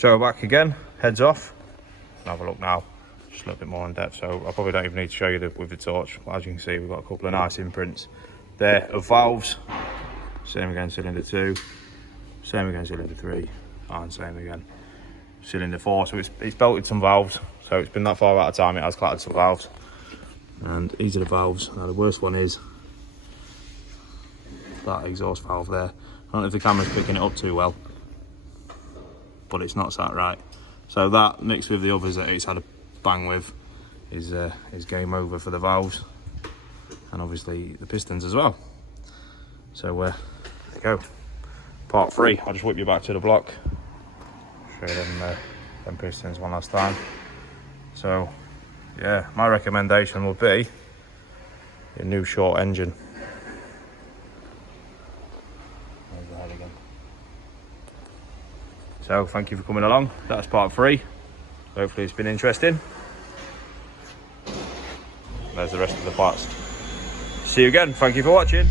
So we're back again, heads off. Have a look now, just a little bit more in depth. So I probably don't even need to show you with the torch. As you can see, we've got a couple of nice imprints there of valves. Same again, cylinder 2. Same again, cylinder 3. And same again, cylinder 4. So it's belted some valves. So it's been that far out of time, it has clattered some valves. And these are the valves. Now the worst one is that exhaust valve there. I don't know if the camera's picking it up too well, but it's not sat right. So that mixed with the others that it's had a bang with is game over for the valves, and obviously the pistons as well. So there you go, part 3. I'll just whip you back to the block, show you them pistons one last time. So yeah, my recommendation would be a new short engine. There's the head again. So thank you for coming along. That's part 3. Hopefully it's been interesting. There's the rest of the parts. See you again. Thank you for watching.